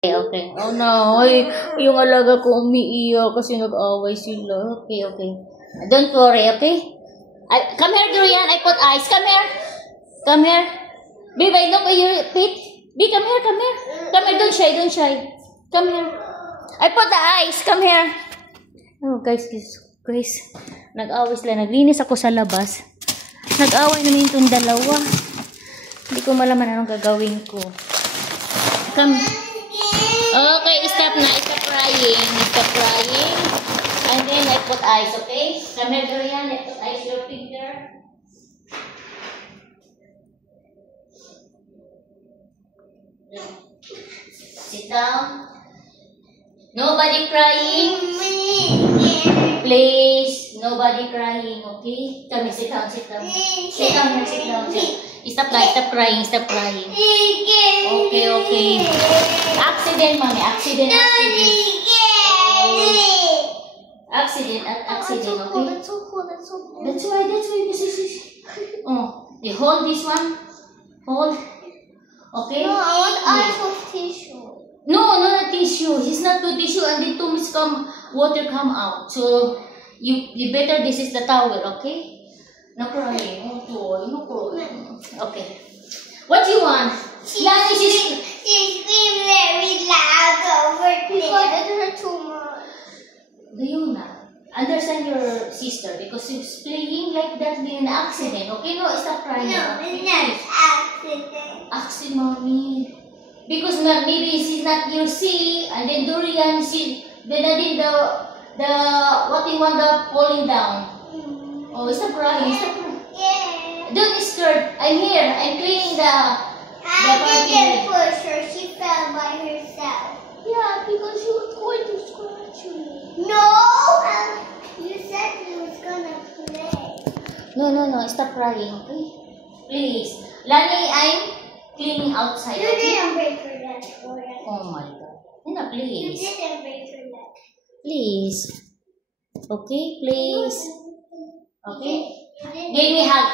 Okay, okay. Oh no, ay, yung alaga ko umiiyak kasi nag-away sila. Okay, okay. Don't worry, okay? Come here, Durian. I put ice. Come here. Come here. Babe, I look at your feet. Babe, come here, come here. Come here, don't shy, don't shy. Come here. I put the ice. Come here. Oh, guys, nag-away sila. Naglinis ako sa labas. Nag-away namin itong dalawa. Hindi ko malaman anong gagawin ko. Come. Okay, stop na. Stop crying. Stop crying. And then I put ice, okay? Come here, Durian. I put ice your finger. Sit down. Nobody crying. Please. Nobody crying, okay? Come here, sit down, sit down. Sit down here, sit down. Stop crying, stop crying. Okay, okay. Accident, mommy. Accident. Accident, okay? That's so cool. That's why. This is. Oh, you hold this one. Hold. Okay? No, I want ice with tissue. No, not tissue. It's not good tissue, and then too much water come out. So you better. This is the towel, okay? No crying. No toy. No crying. Okay. What do you want? She's being very loud over there. Because it hurt too much. Do you not understand your sister? Because she's playing like that in an accident. Okay, no, stop crying. No, it's not accident. Accident, mommy. Because maybe she's not your see, and then Durian, then the what you want the falling down. Oh, stop crying. Stop crying. Yeah. Don't disturb. I'm here. I'm cleaning the I didn't push her. She fell by herself. Yeah, because she was going to scratch me. No, you said you was gonna play. No. Stop crying, okay? Please. Lani, I'm cleaning outside. You Okay? didn't break her leg for it. Oh my God. No, You please. didn't break her leg. Please. Okay, please. Okay? You Give me hug.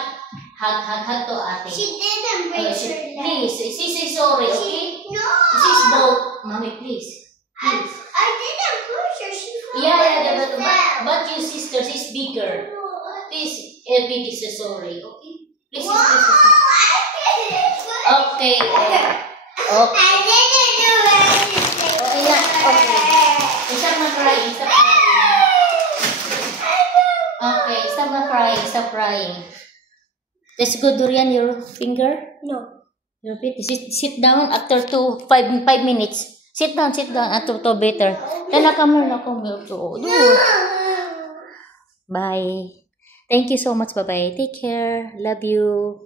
Hug to ate. She didn't break her leg. Please. She's sorry, okay? No. She's both. Mommy, please. Please. I didn't push her. She fell by Yeah, herself. but your sister is bigger. Please, Elvie, this is sorry, okay? Please, Wow, please. I didn't push Okay. Okay. I didn't do anything. Okay na. Okay. Stop na crying. Stop crying. Okay, stop crying. Let's go, Durian, your finger. No. Your feet. Sit down after 5 minutes. Sit down after 2 better. Then come here. Bye. Thank you so much. Bye-bye. Take care. Love you.